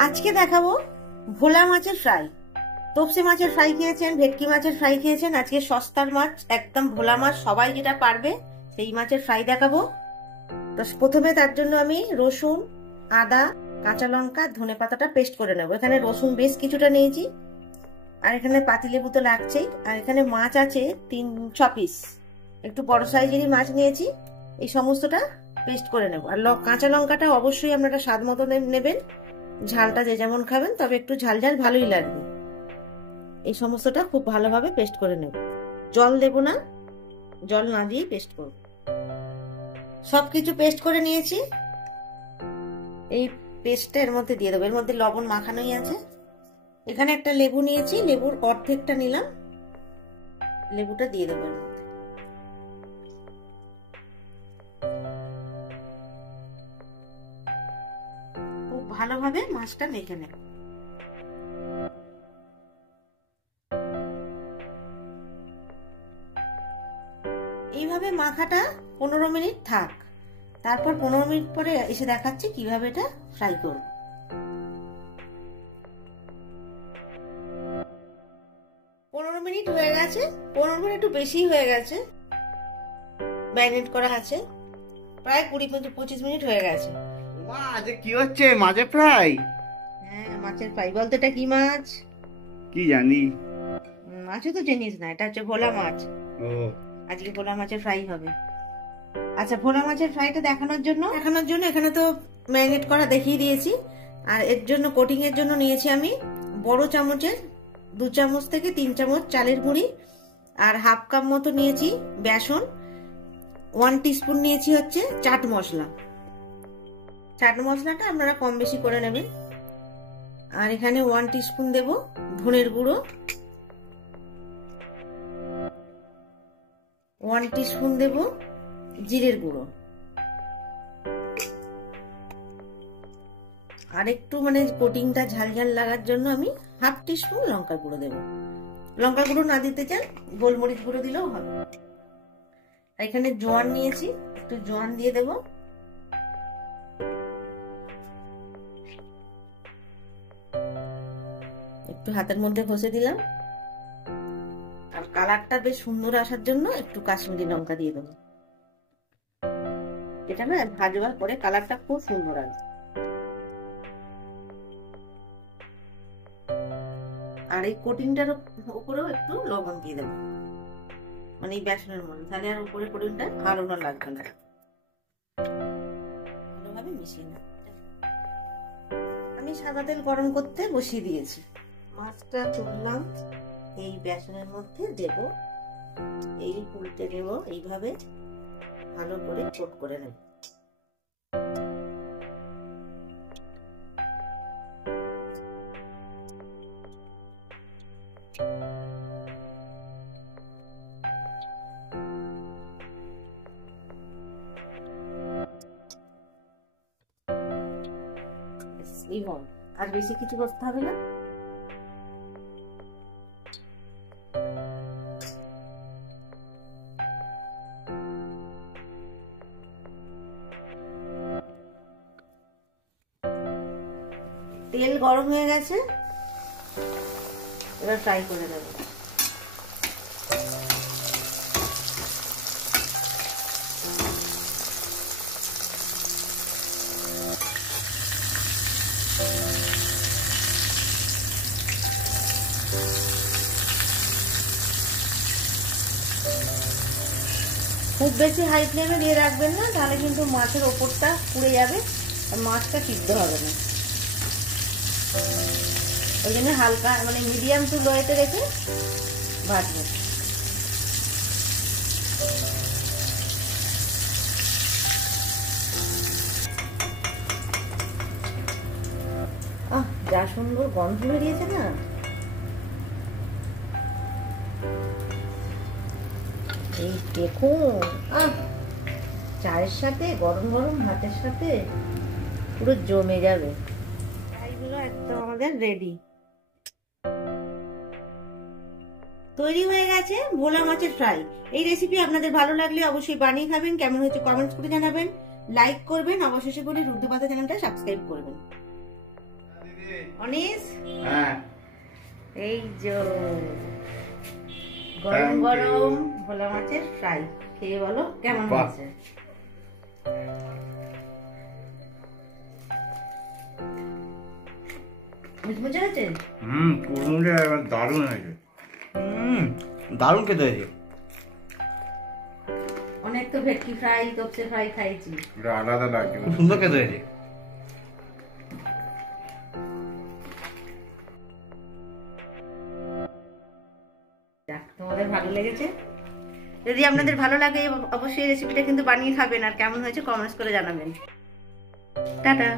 আজকে দেখাবো ভোলা মাছের ফ্রাই। তপসি মাছের ফ্রাই খেয়েছেন, ভেটকি মাছের ফ্রাই খেয়েছেন, আজকে সস্তার মাছ একদম ভোলা মাছ, সবাই যেটা পারবে সেই মাছের ফ্রাই দেখাবো। তো প্রথমে তার জন্য আমি রসুন, আদা, কাঁচা লঙ্কা, ধনে পাতাটা পেস্ট করে নেবো। এখানে রসুন বেশ কিছুটা নিয়েছি, আর এখানে পাতিলেবু তো লাগছেই, আর এখানে মাছ আছে 3-6 পিস, একটু বড় সাইজেরই মাছ নিয়েছি। এই সমস্তটা পেস্ট করে নেবো। আর কাঁচা লঙ্কাটা অবশ্যই আপনারা স্বাদ মতো নেবেন, ঝালটা যে যেমন খাবেন, তবে একটু ঝাল ঝাল ভালোই লাগবে। এই সমস্তটা খুব ভালোভাবে পেস্ট করে নেব, জল দেব না, জল না দিয়ে পেস্ট করব। সবকিছু পেস্ট করে নিয়েছি, এই পেস্টটা এর মধ্যে দিয়ে দেবো। এর মধ্যে লবণ মাখানোই আছে। এখানে একটা লেবু নিয়েছি, লেবুর অর্ধেকটা নিলাম, লেবুটা দিয়ে দেবো এর মধ্যে। খুব ভালোভাবে মাছটা মেখে নেব। এইভাবে মাখাটা 15 মিনিট থাক, তারপর 15 মিনিট পরে এসে দেখাচ্ছি কিভাবে এটা ফ্রাই করব। 15 মিনিট হয়ে গেছে, 15 মিনিট একটু বেশি হয়ে গেছে, ম্যারিনেট করা আছে, প্রায় 20-25 মিনিট হয়ে গেছে। মা আজ কি হচ্ছে? মাছের ফ্রাই? হ্যাঁ, মাছের ফ্রাই। বলতে এটা কি মাছ? কি জানি, মাছও তো চিনিস না, এটা হচ্ছে ভোলা মাছ। ও আজকে ভোলা মাছের ফ্রাই হবে। আচ্ছা, ভোলা মাছের ফ্রাইটা দেখানোর জন্য এখানে তো ম্যারিনেট করা দেখিয়ে দিয়েছি। আর এর জন্য কোটিং এর জন্য নিয়েছি আমি বড় চামচের 2 চামচ থেকে 3 চামচ চালের গুঁড়ি, আর হাফ কাপ মতো নিয়েছি বেসন, 1 টিস্পুন নিয়েছি হচ্ছে চাট মশলা। চাট মশলাটা আপনারা কম বেশি করে নেবেন। আর এখানে 1 টিস্পুন দেব ধনের গুঁড়ো, 1 টিস্পুন দেব জিরের গুঁড়ো, আর একটু কোটিংটা ঝাল ঝাল লাগার জন্য আমি হাফ টিস্পুন লঙ্কা গুঁড়ো দেব। লঙ্কা গুঁড়ো না দিতে চান গোলমরিচ গুঁড়ো দিলেও হবে। আর এখানে জোয়ান নিয়েছি, একটু জোয়ান দিয়ে দেব। একটু হাতের মধ্যে ঘষে দিলাম। আর কালারটা বেশ সুন্দর আসার জন্য একটু কাশ্মীরি লঙ্কা দিয়ে দেবো। এটা না ভাজবার পরে কালারটা খুব সুন্দর আসবে। আর এই কোটিংটার উপরেও একটু লবণ দিয়ে দেবো, মানে এই বেসনের মধ্যে, তাহলে আর উপরে কোটিংটা ভালো না লাগবে না। ভালোভাবে মিশিয়ে নেব। আমি সাদা তেল গরম করতে বসিয়ে দিয়েছি। মাছটা তুললাম, এই বেসনের মধ্যে দেব, এই উল্টে দেব, এইভাবে ভালো করে কোট করে নেব। আর বেশি কিছু করতে হবে না। তেল গরম হয়ে গেছে, এবার ফ্রাই করে দেবো। খুব বেশি হাই ফ্লেমে দিয়ে রাখবেন না, তাহলে কিন্তু মাছের ওপরটা পুড়ে যাবে আর মাছটা সিদ্ধ হবে না। ওই জন্য হালকা মিডিয়াম টু লোতে রেখে ভাজবেন। যা সুন্দর গন্ধ বেরিয়েছে না। এই দেখুন, চায়ের সাথে গরম গরম ভাতের সাথে পুরো জমে যাবে। এইগুলো একদম আমাদের রেডি, তৈরি হয়ে গেছে ভোলা মাছের ফ্রাই। এই রেসিপি আপনাদের ভালো লাগলে অবশ্যই বানিয়ে খাবেন। কেমন হয়েছে কমেন্টস করে জানাবেন, লাইক করবেন, অবশেষে করে রুদ্রপাতা চ্যানেলটা সাবস্ক্রাইব করবেন। অনিস, হ্যাঁ এই যে গরম গরম ভোলা মাছের ফ্রাই, খেয়ে বলো কেমন বাহ। হয়েছে। মুচমুচে হয়েছে? কুড়মুড়ে দারুণ হয়েছে। দারুণ খেতে হয়েছে। অনেক তো ভেটকি ফ্রাই, তপসে ফ্রাই খাইছি। এটা আলাদা লাগছে, খুব সুন্দর খেতে হয়েছে। যাক, তোমাদের ভালো লেগেছে। যদি আপনাদের ভালো লাগে অবশ্যই রেসিপিটা কিন্তু বানিয়ে খাবেন, আর কেমন হয়েছে কমেন্টস করে জানাবেন। টাটা।